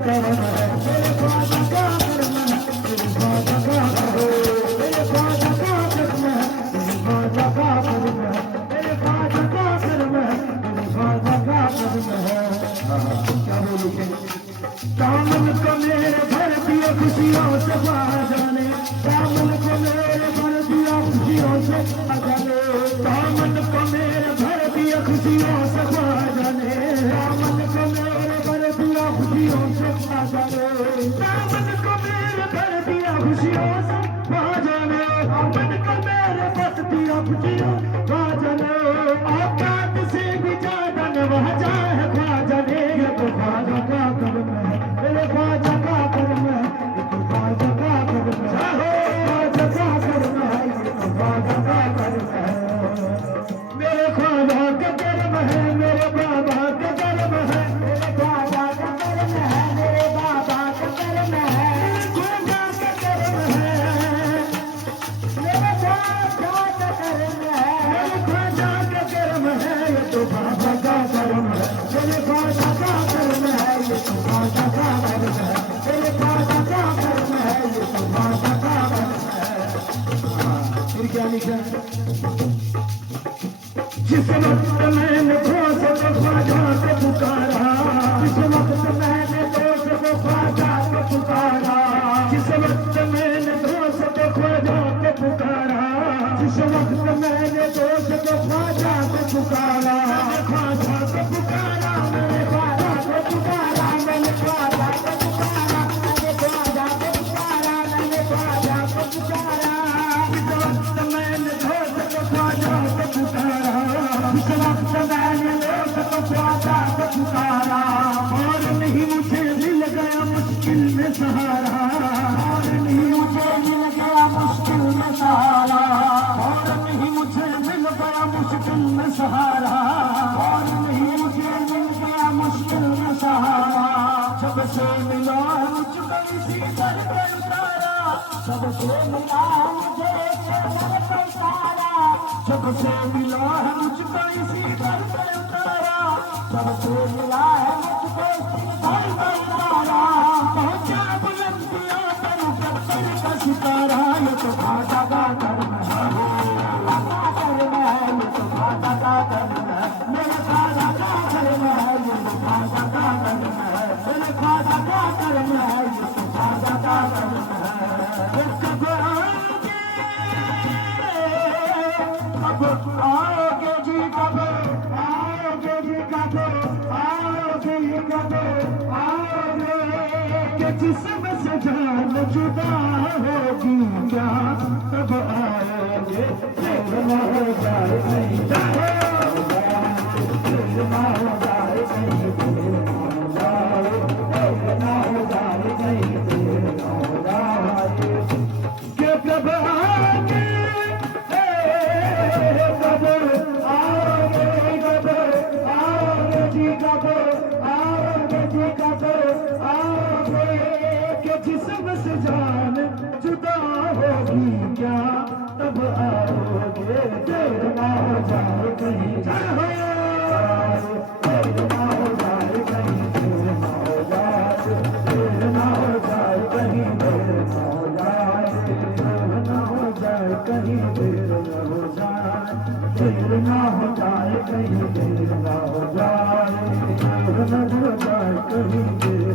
करम है, मेरे ख्वाजा का करम है, मेरे ख्वाजा का करम है, मेरे ख्वाजा का करम है, मेरे ख्वाजा का करम है, मेरे ख्वाजा का करम है, मेरे ख्वाजा का करम है। क्या बोलूं दामन को मेरे भर दिया खुशियों से ख्वाजा ने, दामन को मेरे भर दिया खुशियों से ख्वाजा ने, दामन को मेरे भर दिया खुशियों से ख्वाजा ने, दामन को मेरे भर दिया खुशियों से ख्वाजा ने, दामन को मेरे भर दिया खुशियों से ख्वाजा ने, दामन को मेरे बस दिया खुशियों ख्वाजा ने, औकात से भी ज्यादा नवाजा है ख्वाजा ने। ये तो ख्वाजा का करम है, मेरे ख्वाजा का करम है, ये तो ख्वाजा का करम है, ख्वाजा का करम है, ये तो ख्वाजा का करम है। मेरे ख्वाजा का करम है, मेरे बाबा का करम है, मेरे ख्वाजा का करम है, मेरे बाबा का करम है, ख्वाजा का करम है, मेरे ख्वाजा का करम है, मेरे ख्वाजा का करम है, ये तो बाबा का करम है, मेरे ख्वाजा का करम है, ये तो ख्वाजा का करम है, मेरे ख्वाजा का करम है, ये तो ख्वाजा का करम है। फिर क्या लिखा? जिस वक्त मैंने दोस्त को ख्वाजा को पुकारा, जिस वक्त मैंने दोस्त को ख्वाजा को पुकारा, जिस वक्त मैंने दोस्त को ख्वाजा को पुकारा, जिस वक्त मैंने दोस्त को ख्वाजा को पुकारा, ख्वाजा को पुकारा, मैंने ख्वाजा को पुकारा, मैंने ख्वाजा को पुकारा, मैंने ख्वाजा को पुकारा, मैंने ख्वाजा को पुकारा, जिस वक्त मैंने दोस्त को ख्वाजा को पुकारा, जिस वक्त मैंने दोस्त को ख्वाजा को पुकारा, और नहीं मुझे मिल गया मुश्किल में सहारा, और नहीं मुझे मिल गया मुश्किल में सहारा, और नहीं मुझे मिल गया मुश्किल में सहारा, और नहीं मुझे मिल गया मुश्किल में सहारा। सबसे मिला मुझको इसी दर पर उतारा, सबसे मिला मुझे दर पर उतारा, सबसे मिला है मुझको इसी दर पर उतारा, सबसे मिला है मुझको इसी दर पर उतारा, पहुंचा बुलंदियों पर ऊपर का सितारा। ये तो ख्वाजा का करम है, करम है, ये तो ख्वाजा का करम है, मेरे ख्वाजा का करम है, ये तो ख्वाजा का करम है, मेरे ख्वाजा का करम है, ये तो ख्वाजा का करम है। कब आओगे जी, कब आओगे जी, कब आओगे जी, कब आओगे कि जिसम से जान जुदा होगी क्या, तब आओगे देर न हो जाए कहीं, देर न हो जाए कहीं, देर न हो जाए, देर न हो जाए कहीं, देर न हो जाए कि कब आओगे, कब आओगे जी, कब आओगे जी, कब आओगे कि जिस्म से जान जुदा होगी क्या, तब आओगे देर ना हो जाए कहीं, देर ना हो जाए कहीं, देर ना हो जाए, देर ना हो जाए कहीं, देर ना हो जाए, देर ना हो जाए कहीं, देर ना हो जाए, देर ना हो जाए कहीं, देर ना हो जाए, देर ना हो जाए कहीं, देर